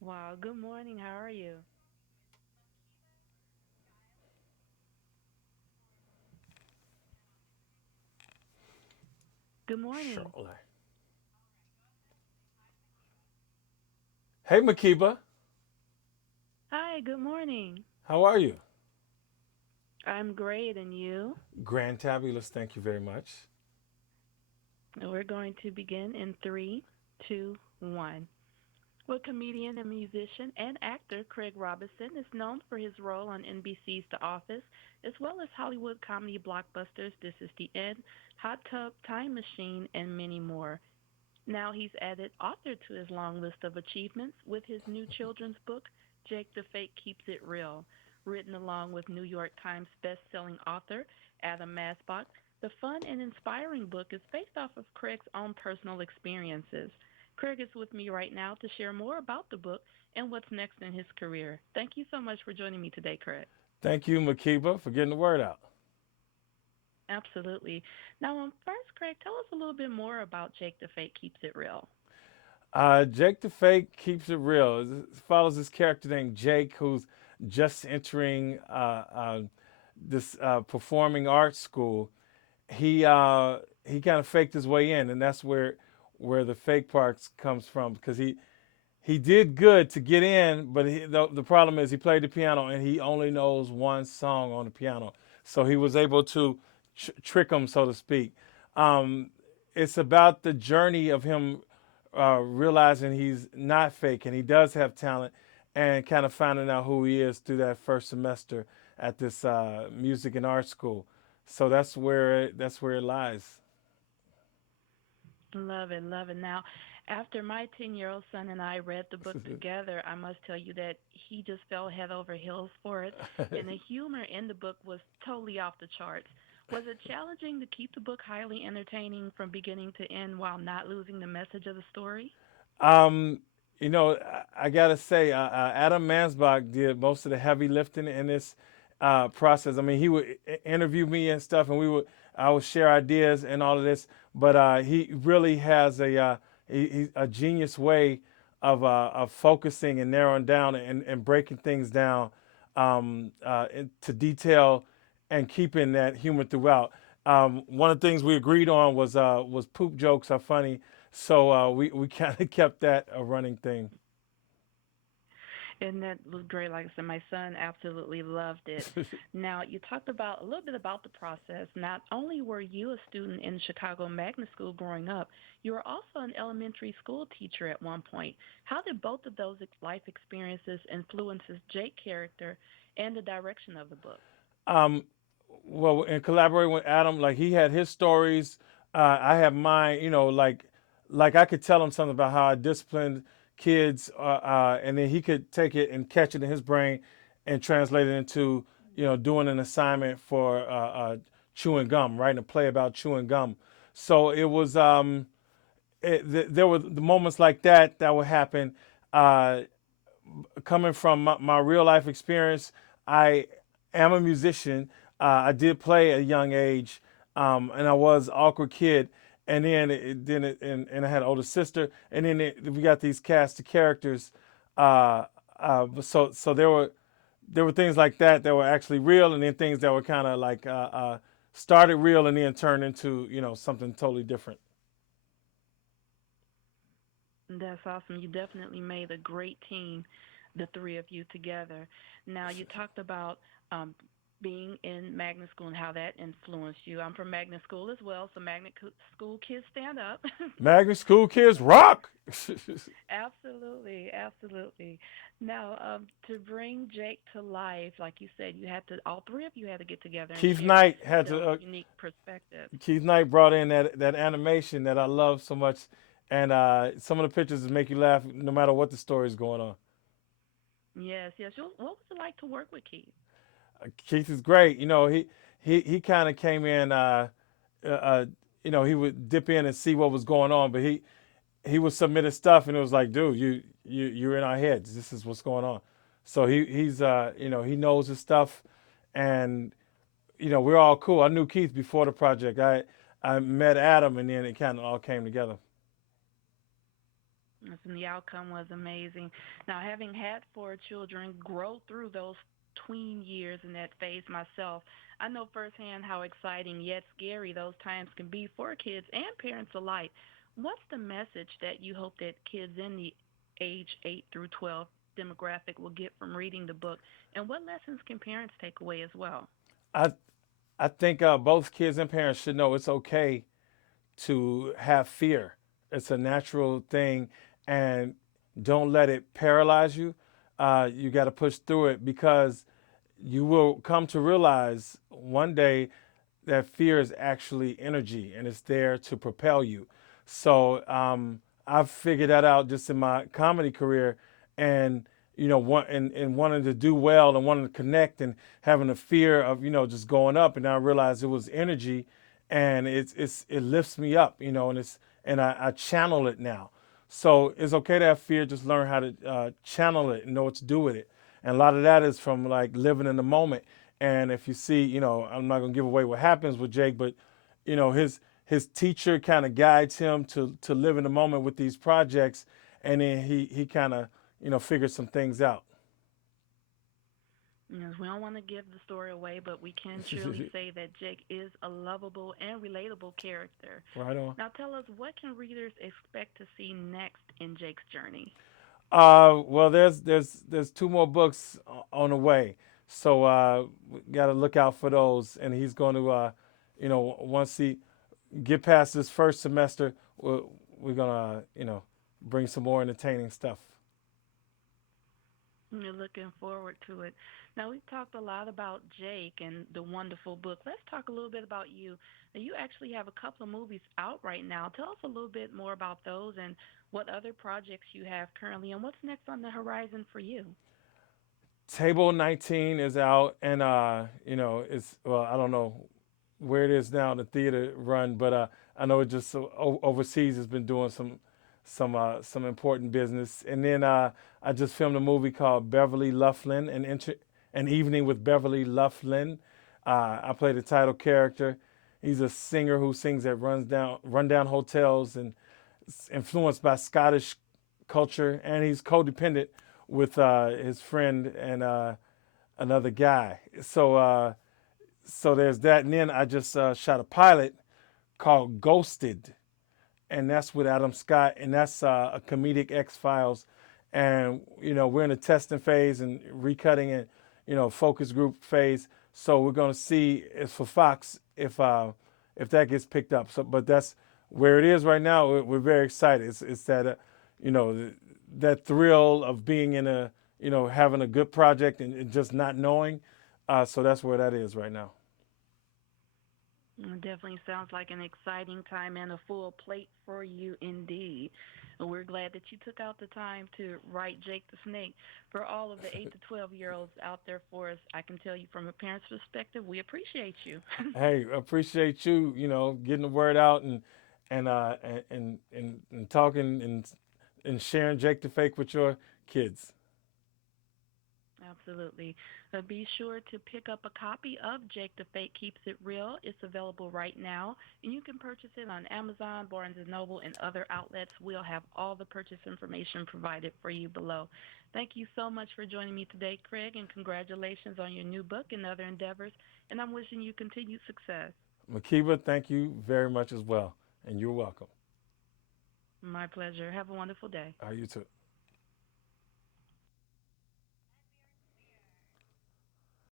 Wow, good morning. How are you? Good morning. Surely. Hey, Makiba. Hi, good morning. How are you? I'm great, and you? Grand Tabulous, thank you very much. We're going to begin in three, two, one. Well, comedian and musician and actor Craig Robinson is known for his role on NBC's The Office, as well as Hollywood comedy blockbusters This Is the End, Hot Tub Time Machine, and many more. Now he's added author to his long list of achievements with his new children's book, Jake the Fake Keeps It Real, written along with New York Times best-selling author Adam Masbach. The fun and inspiring book is based off of Craig's own personal experiences. Craig is with me right now to share more about the book and what's next in his career. Thank you so much for joining me today, Craig. Thank you, Makiba, for getting the word out. Absolutely. Now, first, Craig, tell us a little bit more about Jake the Fake Keeps It Real. Jake the Fake keeps it real. It follows this character named Jake, who's just entering this performing arts school. He kind of faked his way in, and that's where the fake parts comes from because he did good to get in, but the problem is he played the piano and he only knows one song on the piano. So he was able to trick him, so to speak. Um, it's about the journey of him realizing he's not fake and he does have talent and kind of finding out who he is through that first semester at this music and art school. So that's where it lies. Love it, love it. Now, after my 10-year-old son and I read the book together, I must tell you that he just fell head over heels for it. And the humor in the book was totally off the charts. Was it challenging to keep the book highly entertaining from beginning to end while not losing the message of the story? Um, I gotta say, Adam Mansbach did most of the heavy lifting in this process. I mean, he would interview me and stuff, and I would share ideas and all of this. But he really has he's a genius way of focusing and narrowing down and breaking things down to detail and keeping that humor throughout. One of the things we agreed on was poop jokes are funny, so we kind of kept that a running thing. And that was great. Like I said, my son absolutely loved it. Now, you talked about a little bit about the process. Not only were you a student in Chicago Magnet School growing up, you were also an elementary school teacher at one point. How did both of those life experiences influence Jake character and the direction of the book? um, well, in collaborating with Adam, like he had his stories, I have mine. Like I could tell him something about how I disciplined kids, and then he could take it and catch it in his brain and translate it into doing an assignment for chewing gum, writing a play about chewing gum. So it was there were the moments like that would happen. Uh, Coming from my real life experience, I am a musician. I did play at a young age, and I was an awkward kid. And then I had an older sister, and then we got these cast of characters. So there were things like that were actually real, and then things that were kind of like started real and then turned into something totally different. That's awesome. You definitely made a great team, the three of you together. Now, you talked about being in magnet school and how that influenced you. I'm from magnet school as well, so school kids stand up. Magnet school kids rock. Absolutely, absolutely. Now, to bring Jake to life, like you said, all three of you had to get together and Keith share Knight had those to unique perspectives. Keith Knight brought in that animation that I love so much, and some of the pictures make you laugh no matter what the story is going on. Yes, yes. What was it like to work with Keith? Keith is great. He kind of came in. Uh, uh, he would dip in and see what was going on, but he would submit his stuff, and it was like, dude, you're in our heads. This is what's going on. So he's he knows his stuff, and we're all cool. I knew Keith before the project. I met Adam, and then it kind of all came together. Yes, and the outcome was amazing. Now, having had four children grow through those tween years in that phase myself, I know firsthand how exciting yet scary those times can be for kids and parents alike. What's the message that you hope that kids in the age 8 through 12 demographic will get from reading the book, and what lessons can parents take away as well? I I think both kids and parents should know it's okay to have fear. It's a natural thing, and don't let it paralyze you. You got to push through it because you will come to realize one day that fear is actually energy and it's there to propel you. So I've figured that out just in my comedy career, and and wanting to do well and wanting to connect and having a fear of just going up, and I realized it was energy, and it lifts me up, and I channel it now. So it's okay to have fear. Just learn how to channel it and know what to do with it. And a lot of that is from like living in the moment. And if you see, I'm not gonna give away what happens with Jake, but his teacher kind of guides him to live in the moment with these projects, and then he kind of figures some things out. Yes, we don't want to give the story away, but we can surely say that Jake is a lovable and relatable character. Right on. Now, tell us, what can readers expect to see next in Jake's journey? Well, there's two more books on the way, so we got to look out for those. And he's going to, once he get past this first semester, we're gonna, bring some more entertaining stuff. You're looking forward to it. Now, we've talked a lot about Jake and the wonderful book. Let's talk a little bit about you. Now, you actually have a couple of movies out right now. Tell us a little bit more about those and what other projects you have currently and what's next on the horizon for you. Table 19 is out, and it's well, I don't know where it is now, the theater run, but I know it just overseas has been doing some important business. And then I just filmed a movie called Beverly Loughlin, an evening with Beverly Loughlin. I play the title character. He's a singer who sings at rundown hotels and influenced by Scottish culture, and he's codependent with his friend and another guy. So there's that, and then I just shot a pilot called Ghosted, and that's with Adam Scott, and that's a comedic X Files, and we're in the testing phase and recutting and focus group phase. So we're gonna see it's for Fox if that gets picked up. So, but that's where it is right now. We're very excited. It's that you know that thrill of being in a having a good project and just not knowing. So that's where that is right now. It definitely sounds like an exciting time and a full plate for you indeed. And we're glad that you took out the time to write Jake the Snake. For all of the 8 to 12-year-olds out there for us, I can tell you from a parent's perspective, we appreciate you. Hey, appreciate you, getting the word out and talking and sharing Jake the Fake with your kids. Absolutely. Be sure to pick up a copy of Jake the Fake Keeps It Real. It's available right now, and you can purchase it on Amazon, Barnes& and Noble, and other outlets. We'll have all the purchase information provided for you below. Thank you so much for joining me today, Craig, and congratulations on your new book and other endeavors, and I'm wishing you continued success. Makiba, thank you very much as well, and you're welcome. My pleasure. Have a wonderful day. You too.